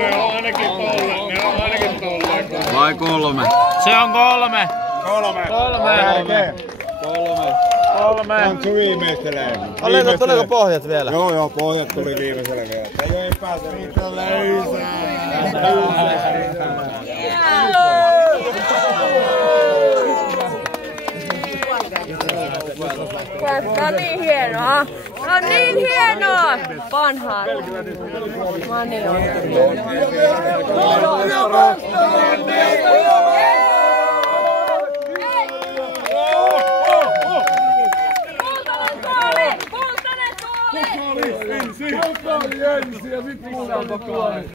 ne on ainakin tolleen. Vai 3? Se on 3. 3. 3. On se viimeistelee. Tuliko pohjat vielä? Joo, pohjat tuli viimeisellä vielä. Ei pääse niitä löysää. Tää on niin hienoa. Tää on niin hienoa. Vanhaa. Mani on. Kultainen tuoli!